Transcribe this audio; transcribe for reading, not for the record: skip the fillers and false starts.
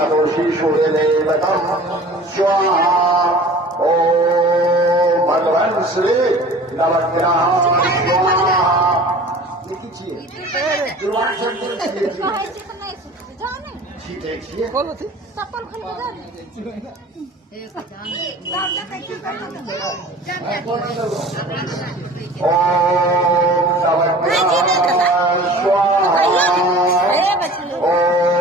यदोषी सूर्यदेवतम स्वाहा। ओम भगवान श्री नवग्रह स्वाहा। लिखिए दुर्वाण शब्द देखिए बोलो थी चप्पल खोल के ओम नवग्रह स्वाहा। ओम